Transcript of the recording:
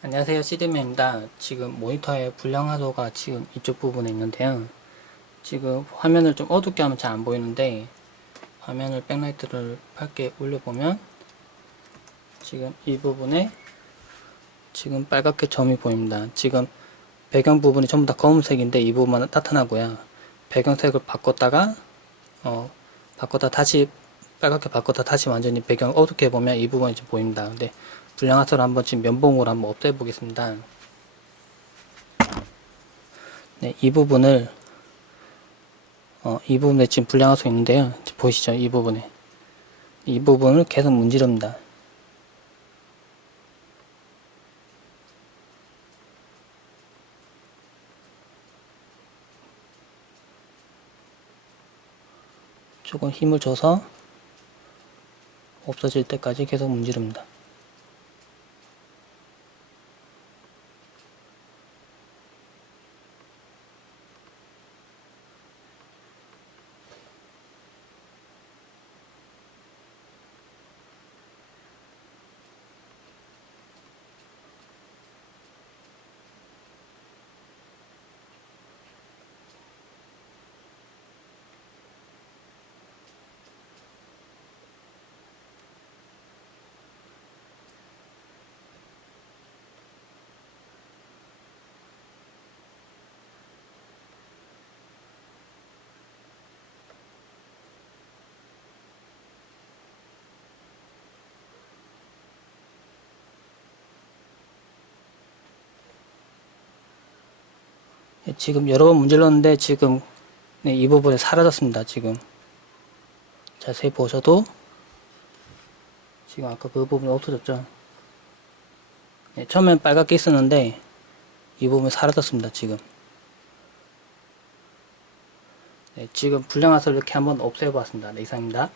안녕하세요 시드맨입니다. 지금 모니터에 불량화소가 지금 이쪽 부분에 있는데요. 지금 화면을 좀 어둡게 하면 잘 안 보이는데 화면을 백라이트를 밝게 올려보면 지금 이 부분에 지금 빨갛게 점이 보입니다. 지금 배경 부분이 전부 다 검은색인데 이 부분만 나타나고요. 배경색을 바꿨다가 어 바꿨다 다시 빨갛게 바꿨다 다시 완전히 배경 어둡게 보면 이 부분이 좀 보입니다 근데 불량화소를 한번 지금 면봉으로 한번 없애 보겠습니다. 네, 이 부분을 어, 이 부분에 지금 불량화소 있는데요. 보이시죠? 이 부분에 이 부분을 계속 문지릅니다. 조금 힘을 줘서 없어질 때까지 계속 문지릅니다. 지금 여러 번 문질렀는데 지금 네, 이 부분에 사라졌습니다. 지금 자세히 보셔도 지금 아까 그 부분이 없어졌죠. 네, 처음엔 빨갛게 있었는데 이 부분이 사라졌습니다. 지금 네, 지금 불량화서 이렇게 한번 없애보았습니다. 네, 이상입니다.